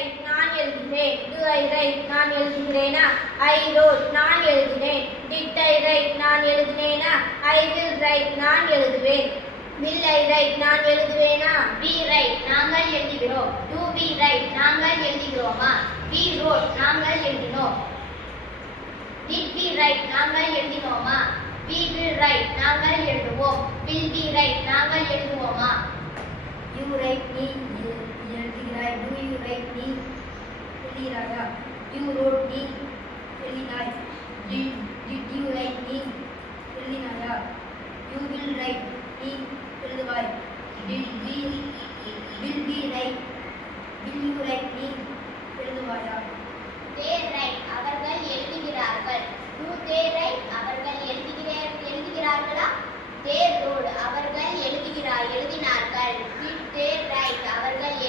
write நான் எழுதுகிறேன். Do I write நான் எழுதுகிறேனா? I wrote நான் எழுதினேன். Did I write நான் எழுதினேனா? I will write நான் எழுதுவேன். Will I write நான் எழுதுவேனா? We write நாங்கள் எழுதுகிறோம். Do we write நாங்கள் எழுதுகிறோமா? We wrote நாங்கள் எழுதினோம். Did we write நாங்கள் எழுதினோமா? We will write நாங்கள் எழுதுவோம். Will we write நாங்கள் எழுதுவோமா? You write நீ எழுதுகிறாய். Do you write நீ எழுதுகிறாயா? You wrote நீ எழுதினாய். Did you write நீ எழுதினாயா? You will write நீ எழுதுவாய். Will we write will you write நீ எழுதுவாயா? They write அவர்கள் எழுதுகிறார்கள். Do they write அவர்கள் எழுதுகிறார்களா? They wrote அவர்கள் எழுதினார்கள். Did they write அவர்கள்